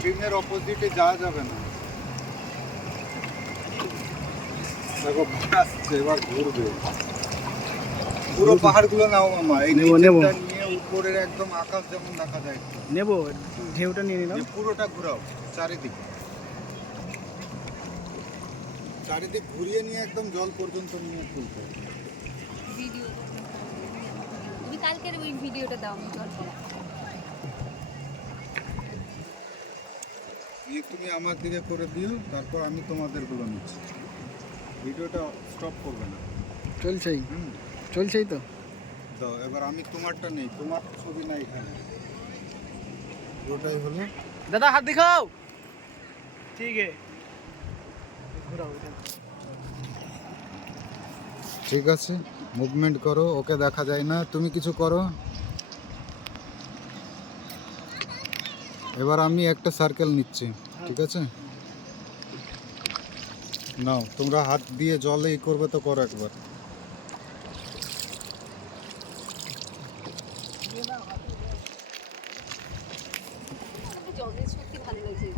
ট্রেনের অপোজিটে যাওয়া যাবে না। দেখো আসছে, এবার ঘুরবে। পুরো পাহাড়গুলো নাও মামা, এই নিচেরটা নিয়ে উপরের একদম আকাশ যেমন দেখা যায় একটু নেবো, ঢেউটা নিয়ে নিলাম। পুরোটা ঘুরাও চারিদিক, চারিদিক ঘুরিয়ে নিয়ে একদম জল পর্যন্ত নিয়ে তুলতে হবে। ভিডিও তুমি কালকের ওই ভিডিওটা দাও, আমি জল পড়া। তুমি আমার দিকে করে দিও, তারপর আমি তোমাদের গুলো নিচ্ছি। ভিডিওটা স্টপ করবে না। চলছেই, চলছেই তো। দাও, এবার আমি তোমারটা নেই, তোমার ছবি নাই এখানে। ওটাই হলো। দাদা হাত দিখাও। ঠিক আছে, ঘোরাও এটা। ঠিক আছে, মুভমেন্ট করো, ওকে দেখা যায় না, তুমি কিছু করো। এবার আমি একটা সার্কেল নিচ্ছি, ঠিক আছে? নাও, তোমরা হাত দিয়ে জলে ই করবে তো করো একবার। জলের সত্যি ভালো লাগছে।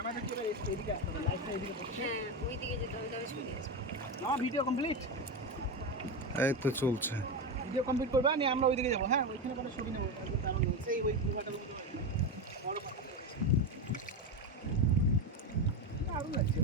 আমাদের কি এদিকে আসতে হবে, লাইটটা এদিকে পড়ছে। হ্যাঁ, ওই দিকে যেতে হবে, তবে চলে আসবে। না ভিডিও কমপ্লিট, এই তো চলছে। ভিডিও কমপ্লিট করবে, নিয়ে আমরা ওইদিকে যাবো। হ্যাঁ, ওইখানে কোনো ছবি নেবো, কারণ সেই ওই গুহাটার মধ্যে বড় পাথর আছে। দারুণ লাগছে।